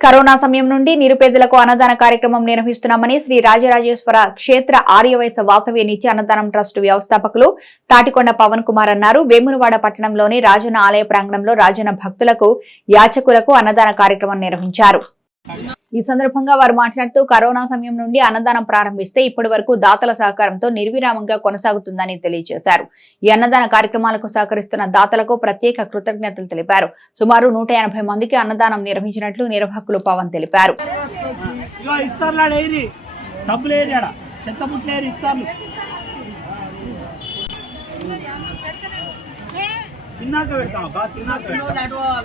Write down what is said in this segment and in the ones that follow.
Corona సమయం నుండి నిరుపేదలకు అన్నదాన కార్యక్రమం నిర్వహిస్తున్నామని శ్రీ రాజరాజేశ్వర క్షేత్ర ఆర్యవైశ్య వాసవి నిత్య అన్నదానం ట్రస్ట్ వ్యవస్థాపకులు తాటికొండ పవన్ కుమార్ అన్నారు. వేములవాడ పట్టణంలోని రాజన ఆలయ ప్రాంగణంలో రాజన భక్తులకు యాచకులకు అన్నదాన కార్యక్రమం నిర్వహించారు. ఈ సందర్భంగా వారు మాట్లాడుతూ కరోనా సమయం నుండి అన్నదానం ప్రారంభిస్తే ఇప్పటి వరకు దాతల సహకారంతో నిర్విరామంగా కొనసాగుతుందని తెలియజేశారు. ఈ అన్నదాన కార్యక్రమాలకు సహకరిస్తున్న దాతలకు ప్రత్యేక కృతజ్ఞతలు తెలిపారు. సుమారు నూట ఎనభై మందికి అన్నదానం నిర్వహించినట్లు నిర్వాహకులు పవన్ తెలిపారు. తిన్నాక పెడతాం బాగా తిన్నాక పెడతాం.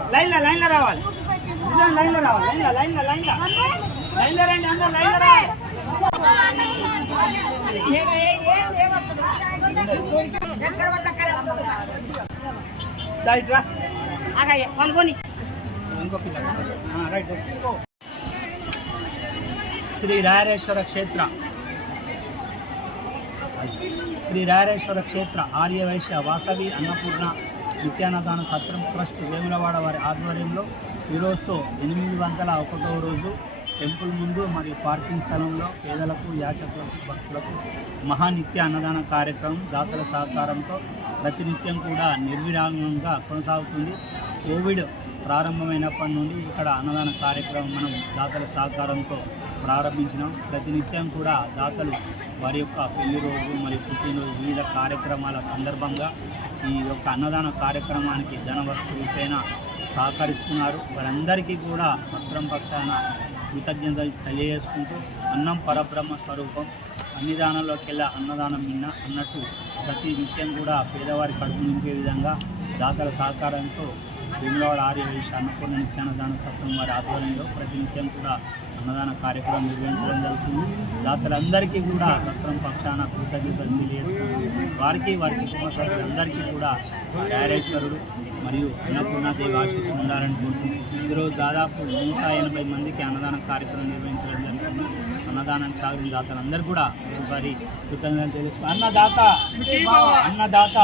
లైన్లో లైన్లో రావాలి నిజం లైన్లో రావాలి లైన్లో లైన్లో లైన్లో లైన్లో రండి అందరు లైన్లో రావాలి దా, ఇటు రా. ఇంకో పిల్ల. ఆ, రైట్ శ్రీ రాయరేశ్వర క్షేత్ర శ్రీ రాయరేశ్వర క్షేత్ర ఆర్యవైశ్య వాసవి అన్నపూర్ణ నిత్యాన్నదాన సత్రం ట్రస్ట్ వేములవాడ వారి ఆధ్వర్యంలో ఈరోజుతో ఎనిమిది వందల ఒకటో రోజు టెంపుల్ ముందు మరియు పార్కింగ్ స్థలంలో పేదలకు యాచకులకు భక్తులకు మహానిత్య అన్నదాన కార్యక్రమం దాతల సహకారంతో ప్రతినిత్యం కూడా నిర్విరామంగా కొనసాగుతుంది. కోవిడ్ ప్రారంభమైనప్పటి నుండి ఇక్కడ అన్నదాన కార్యక్రమం మనం దాతల సహకారంతో ప్రారంభించినాం. ప్రతినిత్యం కూడా దాతలు వారి యొక్క పెళ్ళి రోజు మరియు పుట్టినరోజు వివిధ కార్యక్రమాల సందర్భంగా ఈ యొక్క అన్నదాన కార్యక్రమానికి ధన వస్తువులపైన సహకరిస్తున్నారు. వారందరికీ కూడా సత్రం పక్షాన కృతజ్ఞతలు తెలియజేసుకుంటూ అన్నం పరబ్రహ్మ స్వరూపం అన్ని అన్నదానం మిన్న అన్నట్టు ప్రతి నిత్యం కూడా పేదవారి కడుపు నింపే విధంగా దాతల సహకారంతో భీమలవాడ ఆర్య వైశ్య అన్నపూర్ణ నిత్యాన్నదాన సత్రం వారి ఆధ్వర్యంలో ప్రతినిత్యం కూడా అన్నదాన కార్యక్రమం నిర్వహించడం జరుగుతుంది. దాతలందరికీ కూడా సత్రం పక్షాన కృతజ్ఞతలు తెలియజేస్తున్నాం వారికి వారి కుటుంబ సభ్యులందరికీ కూడా డైరేశ్వరుడు మరియు అన్నపూర్ణాదేవి ఆశీస్సులు ఉండాలని కోరుకుంటున్నాం ఈరోజు దాదాపు నూట ఎనభై మందికి అన్నదాన కార్యక్రమం నిర్వహించడం జరుగుతుంది. అన్నదానానికి సాగిన దాతలందరూ కూడా ఒకసారి కృతజ్ఞతలు తెలుసు అన్నదాత అన్నదాత!